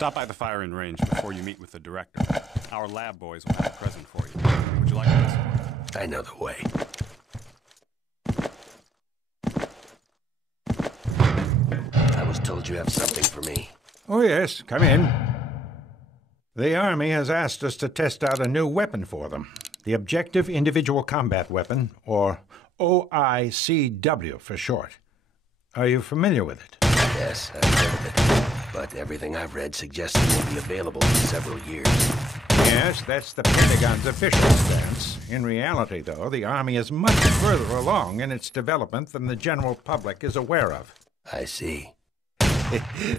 Stop by the firing range before you meet with the director. Our lab boys will have a present for you. Would you like an escort? I know the way. I was told you have something for me. Oh, yes. Come in. The Army has asked us to test out a new weapon for them. The Objective Individual Combat Weapon, or OICW for short. Are you familiar with it? Yes, I've heard of it. But everything I've read suggests it won't be available for several years. Yes, that's the Pentagon's official stance. In reality, though, the Army is much further along in its development than the general public is aware of. I see.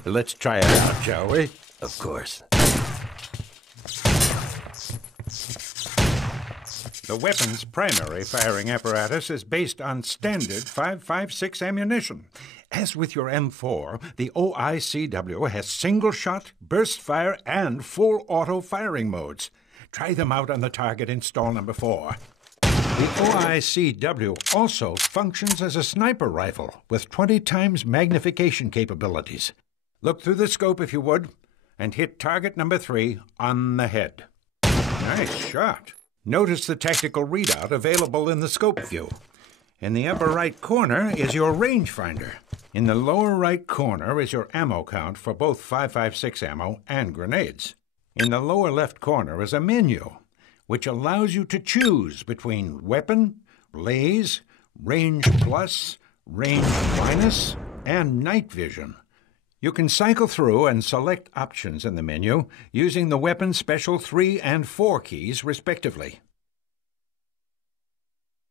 Let's try it out, shall we? Of course. The weapon's primary firing apparatus is based on standard 5.56 ammunition. As with your M4, the OICW has single-shot, burst fire, and full auto firing modes. Try them out on the target in stall number 4. The OICW also functions as a sniper rifle with 20 times magnification capabilities. Look through the scope if you would, and hit target number 3 on the head. Nice shot. Notice the tactical readout available in the scope view. In the upper right corner is your rangefinder. In the lower right corner is your ammo count for both 5.56 ammo and grenades. In the lower left corner is a menu, which allows you to choose between weapon, laze, range plus, range minus, and night vision. You can cycle through and select options in the menu using the weapon special 3 and 4 keys, respectively.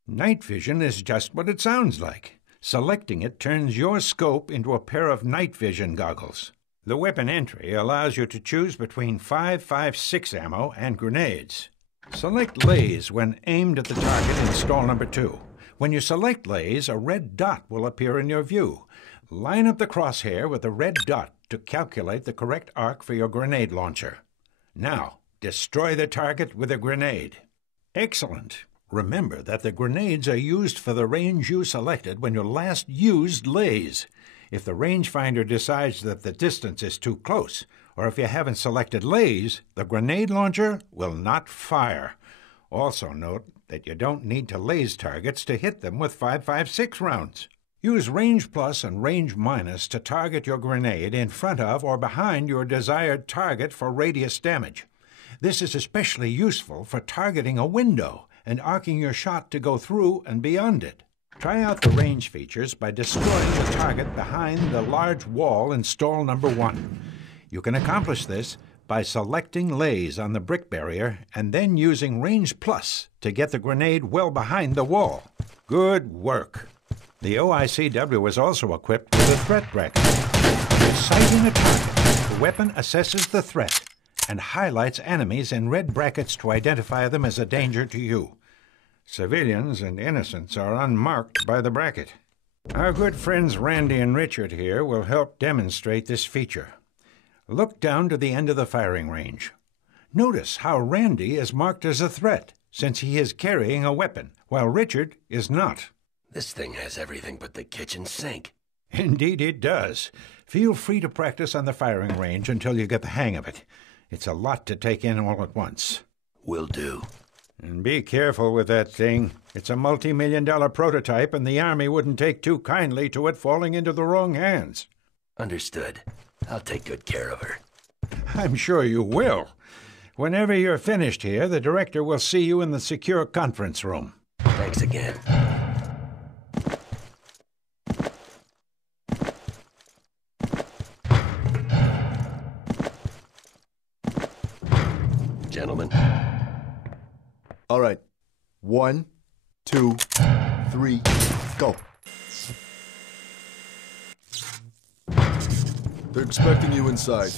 Night vision is just what it sounds like. Selecting it turns your scope into a pair of night vision goggles. The weapon entry allows you to choose between 5.56 ammo and grenades. Select laze when aimed at the target in stall number 2. When you select laze, a red dot will appear in your view. Line up the crosshair with the red dot to calculate the correct arc for your grenade launcher. Now, destroy the target with a grenade. Excellent. Remember that the grenades are used for the range you selected when you last used laze. If the rangefinder decides that the distance is too close, or if you haven't selected laze, the grenade launcher will not fire. Also note that you don't need to laze targets to hit them with 5.56 rounds. Use range plus and range minus to target your grenade in front of or behind your desired target for radius damage. This is especially useful for targeting a window and arcing your shot to go through and beyond it. Try out the range features by destroying the target behind the large wall in stall number 1. You can accomplish this by selecting laze on the brick barrier and then using range plus to get the grenade well behind the wall. Good work. The OICW is also equipped with a threat bracket. When sighting a target, the weapon assesses the threat and highlights enemies in red brackets to identify them as a danger to you. Civilians and innocents are unmarked by the bracket. Our good friends Randy and Richard here will help demonstrate this feature. Look down to the end of the firing range. Notice how Randy is marked as a threat, since he is carrying a weapon, while Richard is not. This thing has everything but the kitchen sink. Indeed it does. Feel free to practice on the firing range until you get the hang of it. It's a lot to take in all at once. Will do. And be careful with that thing. It's a multi-million-dollar prototype, and the Army wouldn't take too kindly to it falling into the wrong hands. Understood. I'll take good care of her. I'm sure you will. Whenever you're finished here, the director will see you in the secure conference room. Thanks again. Gentlemen. All right. 1, 2, 3, go. They're expecting you inside.